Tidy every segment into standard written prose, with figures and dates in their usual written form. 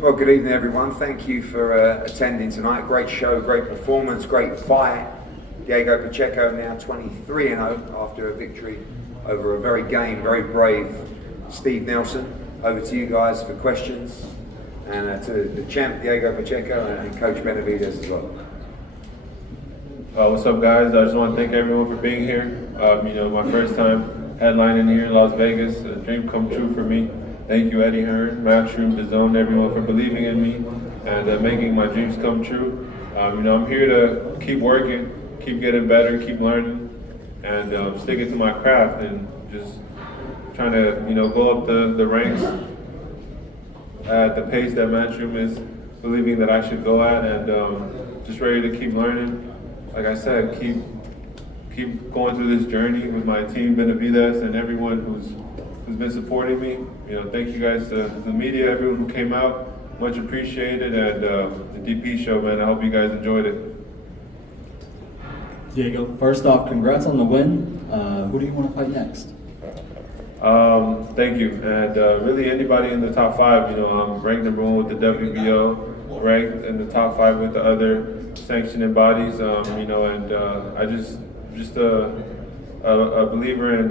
Well, good evening, everyone. Thank you for attending tonight. Great show, great performance, great fight. Diego Pacheco now 23-0 after a victory over a very game, very brave Steve Nelson. Over to you guys for questions, and to the champ Diego Pacheco and Coach Benavidez as well. What's up, guys? I just want to thank everyone for being here. My first time headlining here in Las Vegas, a dream come true for me. Thank you, Eddie Hearn, Matchroom, DAZN, everyone for believing in me and making my dreams come true. I'm here to keep working, keep getting better, keep learning, and sticking to my craft and just trying to, go up the ranks at the pace that Matchroom is believing that I should go at, and just ready to keep learning. Like I said, keep going through this journey with my team, Benavidez, and everyone who's been supporting me. Thank you guys to the media, everyone who came out, much appreciated, and the DP show, man. I hope you guys enjoyed it. Diego, first off, congrats on the win. Who do you want to fight next? Thank you, and really anybody in the top five. I'm ranked number 1 with the WBO, ranked in the top 5 with the other sanctioning bodies. And I just a believer in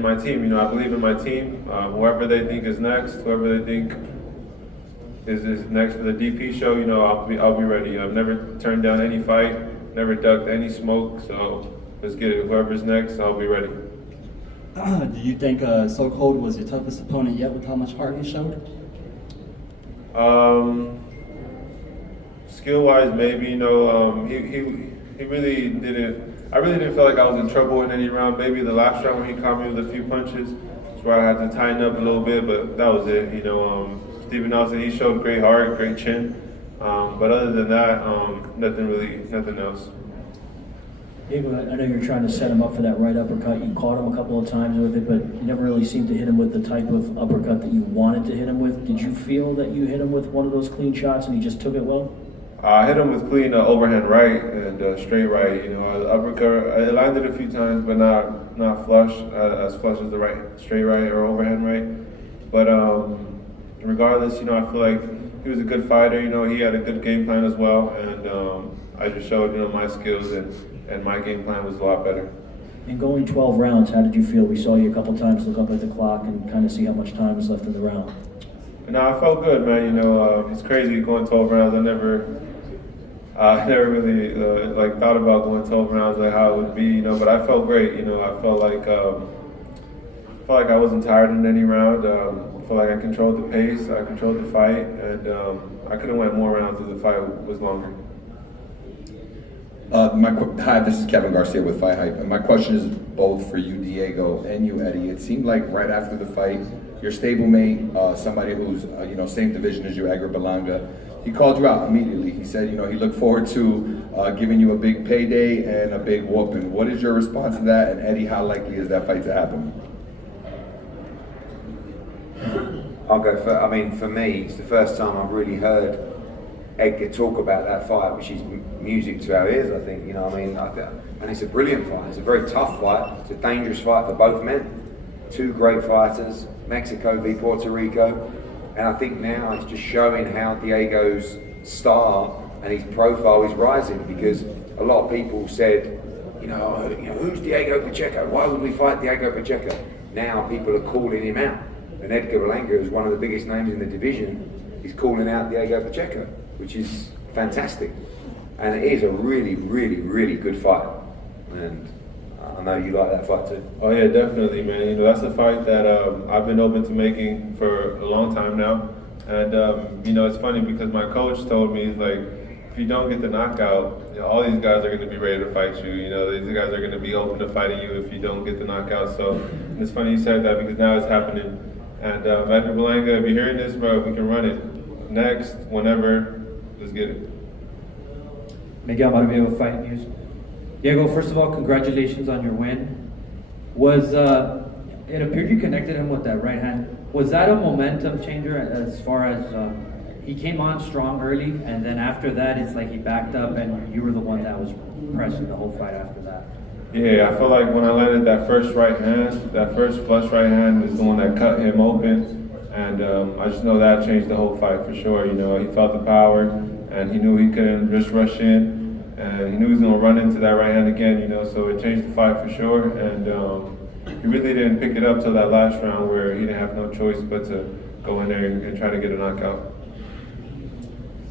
my team. I believe in my team. Whoever they think is next, whoever they think is next for the DP show, I'll be ready. I've never turned down any fight, never ducked any smoke. So let's get it. Whoever's next, I'll be ready. Do you think So Cold was your toughest opponent yet with how much heart he showed? Skill-wise, maybe. He really didn't. I really didn't feel like I was in trouble in any round. Maybe the last round when he caught me with a few punches, that's where I had to tighten up a little bit, but that was it. Steven Nelson, he showed great heart, great chin. But other than that, nothing else. Diego, I know you're trying to set him up for that right uppercut. You caught him a couple of times with it, but you never really seemed to hit him with the type of uppercut that you wanted to hit him with. Did you feel that you hit him with one of those clean shots and he just took it well? I hit him with clean overhand right and straight right. The uppercut, I landed a few times, but not flush, as flush as the right, straight right or overhand right. But regardless, I feel like he was a good fighter. He had a good game plan as well, and I just showed my skills, and my game plan was a lot better. In going 12 rounds, how did you feel? We saw you a couple times look up at the clock and kind of see how much time is left in the round. I felt good, man. It's crazy going 12 rounds. I never really thought about going 12 rounds, like how it would be, but I felt great. I felt like I wasn't tired in any round. I felt like I controlled the pace, I controlled the fight, and I could have went more rounds if the fight was longer. Hi, this is Kevin Garcia with Fight Hype, and my question is both for you, Diego, and you, Eddie. It seemed like right after the fight, your stablemate, somebody who's same division as you, Edgar Berlanga, he called you out immediately. He said, he looked forward to giving you a big payday and a big whooping. What is your response to that? And Eddie, how likely is that fight to happen? I'll go for me, it's the first time I've really heard Edgar talk about that fight, which is music to our ears, I think. And it's a brilliant fight. It's a very tough fight. It's a dangerous fight for both men. Two great fighters, Mexico v Puerto Rico. And I think now it's just showing how Diego's star and his profile is rising, because a lot of people said, who's Diego Pacheco? Why would we fight Diego Pacheco? Now people are calling him out. And Edgar Berlanga, who's one of the biggest names in the division, is calling out Diego Pacheco, which is fantastic. And it is a really, really, really good fight. And I know you like that fight too. Oh yeah, definitely, man. That's a fight that I've been open to making for a long time now. And it's funny because my coach told me, he's like, if you don't get the knockout, all these guys are going to be ready to fight you. These guys are going to be open to fighting you if you don't get the knockout. So it's funny you said that, because now it's happening. And Edgar Berlanga, if you're hearing this, bro, we can run it next, whenever. Let's get it. Miguel Maravilla, Fight News. Diego, first of all, congratulations on your win. It appeared you connected him with that right hand Was that a momentum changer as far as he came on strong early, and then after that, it's like he backed up, and you were the one that was pressing the whole fight after that? Yeah, I feel like when I landed that first right hand, that first flush right hand was the one that cut him open, and I just know that changed the whole fight for sure. You know, he felt the power, and he knew he couldn't just rush in, and he knew he was gonna run into that right hand again. You know, so it changed the fight for sure, and he really didn't pick it up till that last round where he didn't have no choice but to go in there and try to get a knockout.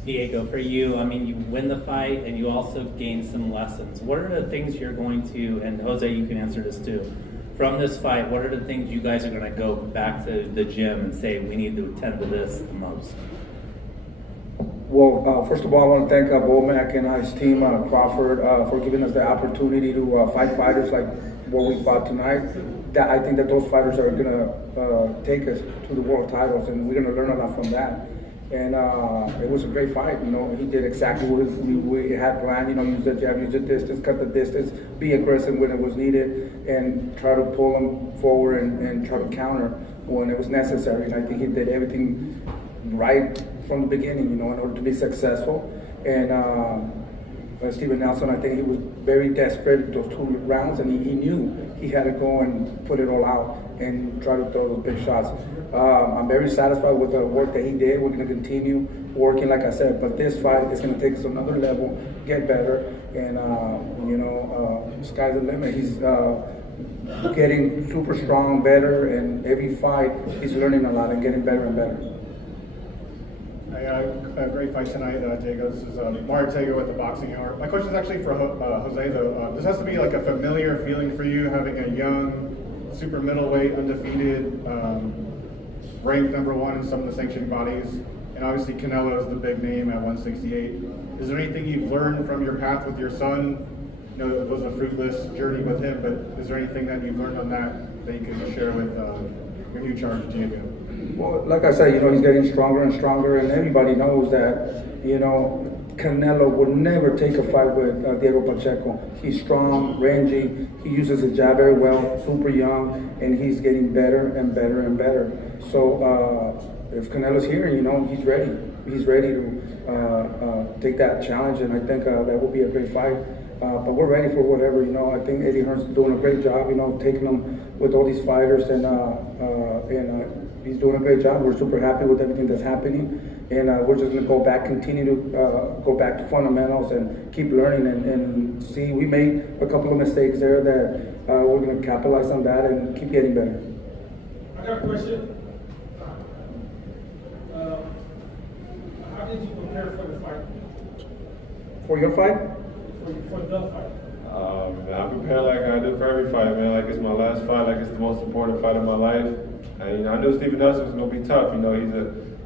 Diego, for you, I mean, you win the fight and you also gain some lessons. What are the things you're going to, and Jose, you can answer this too, from this fight, what are the things you guys are going to go back to the gym and say, we need to attend to this the most? Well, first of all, I want to thank Bomac and his team, Crawford, for giving us the opportunity to fight fighters like what we fought tonight. That I think that those fighters are going to take us to the world titles, and we're going to learn a lot from that. And it was a great fight. You know, he did exactly what we had planned. You know, use the jab, use the distance, cut the distance, be aggressive when it was needed, and try to pull him forward and try to counter when it was necessary. And I think he did everything right from the beginning, you know, in order to be successful. And Steven Nelson, I think he was very desperate those 2 rounds, and he knew he had to go and put it all out and try to throw those big shots. I'm very satisfied with the work that he did. We're going to continue working, like I said, but this fight is going to take us to another level, get better, and you know, sky's the limit. He's getting super strong, better, and every fight he's learning a lot and getting better and better. A great fight tonight, Diego. This is Mario Tego at the Boxing Hour. My question is actually for Jose, though. This has to be like a familiar feeling for you, having a young, super middleweight, undefeated, ranked #1 in some of the sanctioning bodies, and obviously Canelo is the big name at 168. Is there anything you've learned from your path with your son? You know, it was a fruitless journey with him, but is there anything that you've learned on that you can share with your new charge, Diego? Well, like I said, you know, he's getting stronger and stronger, and everybody knows that, you know, Canelo would never take a fight with Diego Pacheco. He's strong, rangy, he uses his jab very well, super young, and he's getting better and better and better. So if Canelo's here, you know, he's ready. He's ready to take that challenge, and I think that will be a great fight. But we're ready for whatever, you know. I think Eddie Hearn's doing a great job, you know, taking them with all these fighters, and he's doing a great job. We're super happy with everything that's happening, and we're just going to go back, continue to go back to fundamentals and keep learning and see. We made a couple of mistakes there that we're going to capitalize on that and keep getting better. I got a question. How did you prepare for the fight? For your fight? For the fight? I prepare like I do for every fight, man. Like it's my last fight, like it's the most important fight of my life. And, you know, I knew Steven Nelson was going to be tough. You know,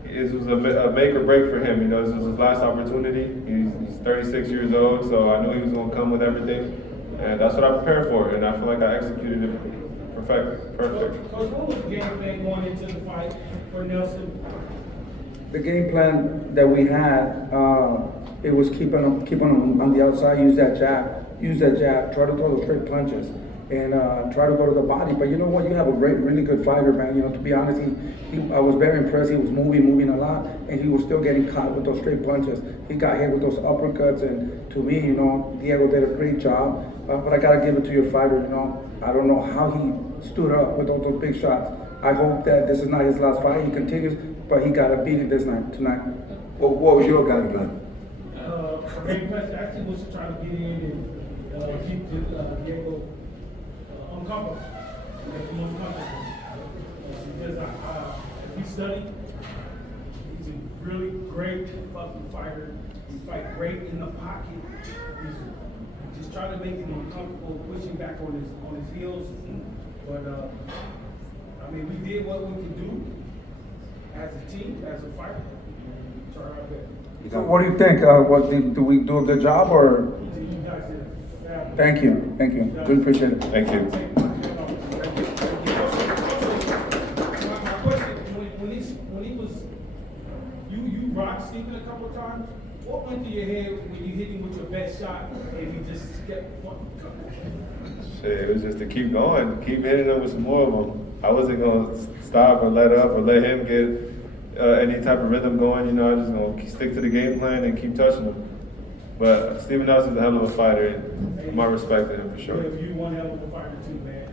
this was a make or break for him. You know, this was his last opportunity. He's 36 years old, so I knew he was going to come with everything. And that's what I prepared for, and I feel like I executed it perfect. Coach, what was the game plan going into the fight for Nelson? The game plan that we had, it was keep him on the outside, use that jab, try to throw those straight punches, and try to go to the body. But you know what? You have a really good fighter, man. You know, to be honest, I was very impressed. He was moving a lot, and he was still getting caught with those straight punches. He got hit with those uppercuts, and to me, you know, Diego did a great job. But I gotta give it to your fighter. You know, I don't know how he stood up with all those big shots. I hope that this is not his last fight. He continues, but he got a beating tonight. What was your game plan? Game plan actually was to try to get in and keep Diego uncomfortable, make him uncomfortable. Because if he studied, he's a really great fucking fighter. He fight great in the pocket. He's just trying to make him uncomfortable, pushing back on his heels. But I mean, we did what we could do as a team, as a fighter. Try our best. So what do you think? Do we do a good job, or? You guys did. Thank you. We appreciate it. Thank you. My question, when he was, you rocked Steven a couple of times. What went through your head when you hit him with your best shot and he just kept fucking coming? Shit, it was just to keep going, keep hitting them with some more of them. I wasn't gonna stop or let up or let him get any type of rhythm going. You know, I was just gonna stick to the game plan and keep touching him. But Steven Nelson's a hell of a fighter, and my respect to him for sure. You one hell of a fighter too, man.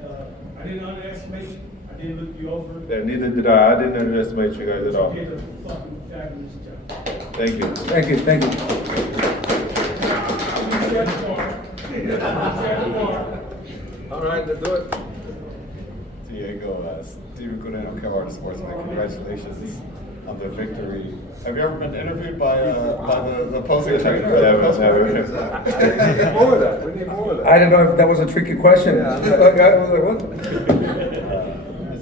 I didn't underestimate you. I didn't look you over. Yeah, neither did I. I didn't underestimate you guys at all. You did a fucking fabulous job. Thank you. Thank you, thank you. All right, let's do it. Diego, Steven Cuneo, Carolina Sportsman. Congratulations on the victory. Have you ever been interviewed by the opposing trainer? Never. We need more of that. We need more of that. I didn't know if that was a tricky question. I was like, what?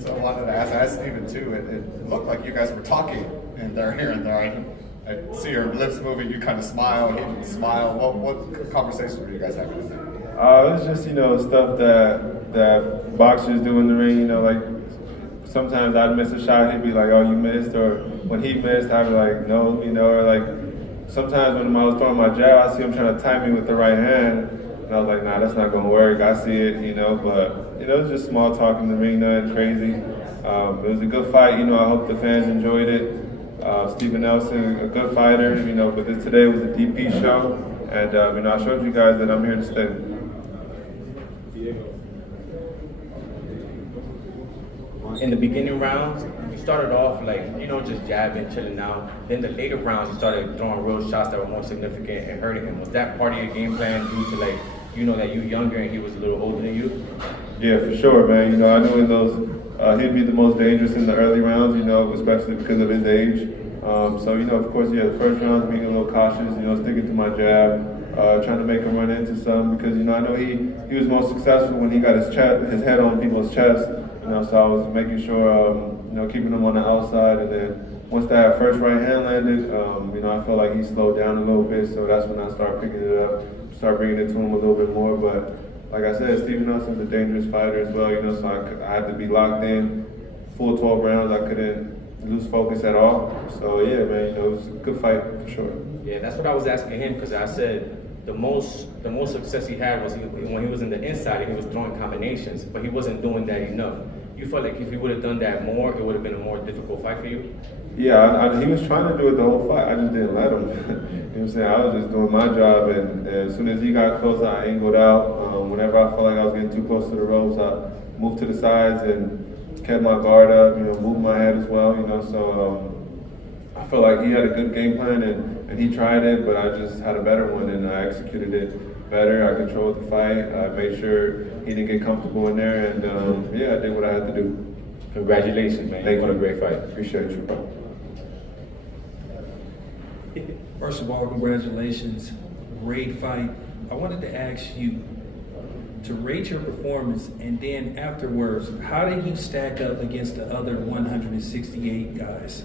So I wanted to ask, I asked Steven too, it looked like you guys were talking and there here and there. I see your lips moving, you kind of smile, he didn't smile. What conversations were you guys having in there? It was just, stuff that boxers do in the ring, like sometimes I'd miss a shot, he'd be like, oh, you missed, or when he missed, I'd be like, no, or like sometimes when I was throwing my jab, I see him trying to time me with the right hand, and I was like, nah, that's not gonna work, I see it, but it was just small talk in the ring, nothing crazy. It was a good fight, I hope the fans enjoyed it. Steven Nelson, a good fighter, but today was a DP show, and I showed you guys that I'm here to stay. In the beginning rounds, you started off just jabbing, chilling out. Then the later rounds, you started throwing real shots that were more significant and hurting him. Was that part of your game plan due to that you're younger and he was a little older than you? Yeah, for sure, man. I knew in those he'd be the most dangerous in the early rounds, especially because of his age. So of course, the first round being a little cautious, sticking to my jab, trying to make him run into some because I know he was most successful when he got his head on people's chest. So I was making sure, keeping him on the outside, and then once that first right hand landed, I felt like he slowed down a little bit, so that's when I started picking it up, start bringing it to him a little bit more. But like I said, Steven Nelson's a dangerous fighter as well, so I had to be locked in, full 12 rounds. I couldn't lose focus at all. So yeah, man, it was a good fight for sure. Yeah, that's what I was asking him because I said the most success he had was when he was in the inside and he was throwing combinations, but he wasn't doing that enough. You felt like if he would have done that more, it would have been a more difficult fight for you? Yeah, he was trying to do it the whole fight. I just didn't let him. You know what I'm saying? I was just doing my job, and as soon as he got close, I angled out. Whenever I felt like I was getting too close to the ropes, I moved to the sides and kept my guard up, moved my head as well, So I felt like he had a good game plan, and he tried it, but I just had a better one, and I executed it better. I controlled the fight. I made sure he didn't get comfortable in there, and I did what I had to do. Congratulations, man. Thank you. What a great fight. Appreciate you, bro. First of all, congratulations. Great fight. I wanted to ask you to rate your performance, and then afterwards, how did you stack up against the other 168 guys?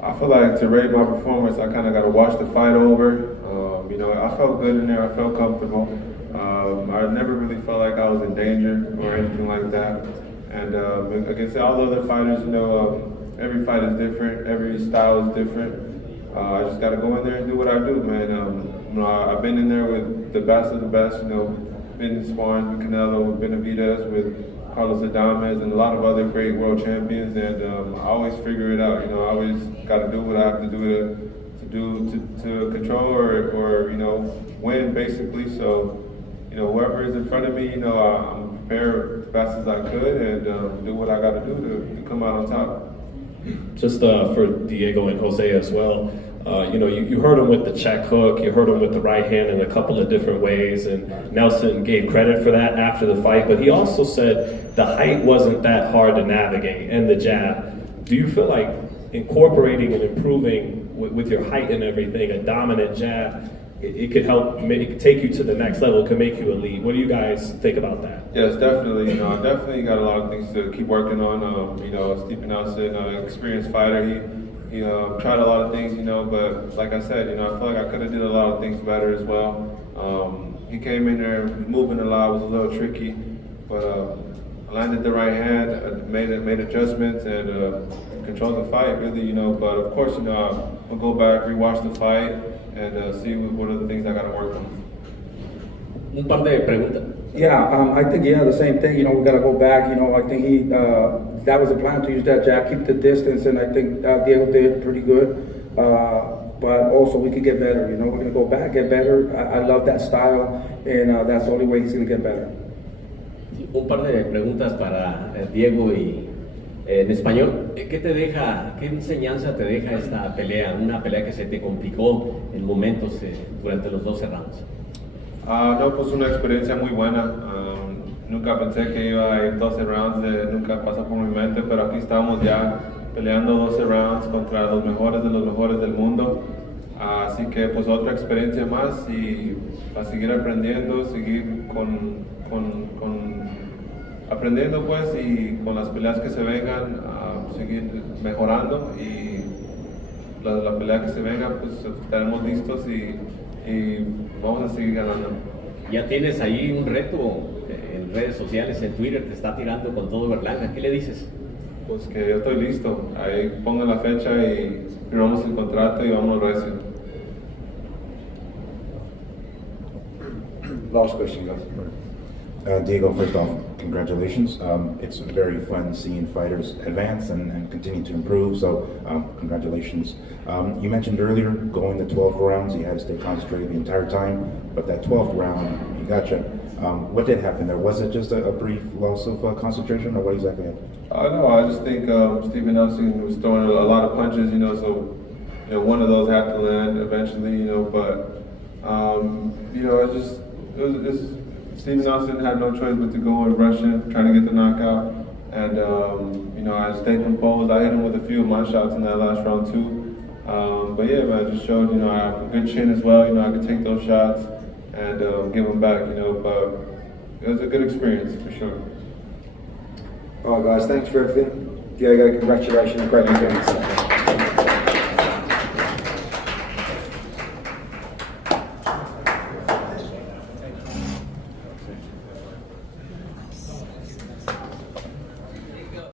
I feel like to rate my performance, I kind of got to watch the fight over. I felt good in there. I felt comfortable. I never really felt like I was in danger or anything like that. And against all the other fighters, every fight is different. Every style is different. I just got to go in there and do what I do, man. I've been in there with the best of the best. Been in sparring with Canelo, with Benavidez, with Carlos Adames, and a lot of other great world champions. And I always figure it out. I always got to do what I have to do to control or win, basically. So whoever is in front of me, I'm prepared as fast as I could and do what I got to do to come out on top. Just for Diego and Jose as well, you heard him with the check hook, you heard him with the right hand in a couple of different ways, and Nelson gave credit for that after the fight, but he also said the height wasn't that hard to navigate and the jab. Do you feel like incorporating and improving with your height and everything, a dominant jab, it could help take you to the next level, it could make you elite? What do you guys think about that? Yes, definitely. I definitely got a lot of things to keep working on. Steven Nelson, experienced fighter, he tried a lot of things, but like I said, I feel like I could have did a lot of things better as well. He came in there moving a lot, was a little tricky, but I landed the right hand, made adjustments, and controlled the fight really, but of course, I'll go back, rewatch the fight, and see what are the things I got to work on. Un par de preguntas. Yeah, I think the same thing. We got to go back. I think that was the plan, to use that jab, keep the distance, and I think Diego did pretty good. But also we could get better. We're gonna go back, get better. I love that style, and that's the only way he's gonna get better. Un par de preguntas para Diego y en español. ¿Qué te deja, qué enseñanza te deja esta pelea? Una pelea que se te complicó en momentos durante los 12 rounds. No, pues una experiencia muy buena. Nunca pensé que iba a ir 12 rounds, nunca pasó por mi mente, pero aquí estamos ya peleando 12 rounds contra los mejores de los mejores del mundo. Así que pues otra experiencia más y a seguir aprendiendo, seguir aprendiendo pues y con las peleas que se vengan, seguir mejorando y la pelea que se venga pues estaremos listos y vamos a seguir ganando. Ya tienes ahí un reto en redes sociales, en Twitter, te está tirando con todo Berlanga. ¿Qué le dices? Pues que yo estoy listo. Ahí pongan la fecha y firmamos el contrato y vamos recio. Last question, guys. Diego, first off, congratulations. It's very fun seeing fighters advance and continue to improve, so congratulations. You mentioned earlier going the 12 rounds, you had to stay concentrated the entire time, but that 12th round, you gotcha. What did happen there? Was it just a brief loss of concentration, or what exactly happened? No, I just think Steven Nelson was throwing a lot of punches, so one of those had to land eventually, but Steven Nelson had no choice but to go and rush in, trying to get the knockout, and I stayed composed. I hit him with a few of my shots in that last round too, but yeah, man, I just showed I have a good chin as well. I could take those shots and give them back, but it was a good experience for sure. All right, guys, thanks for everything. Diego, congratulations, great experience.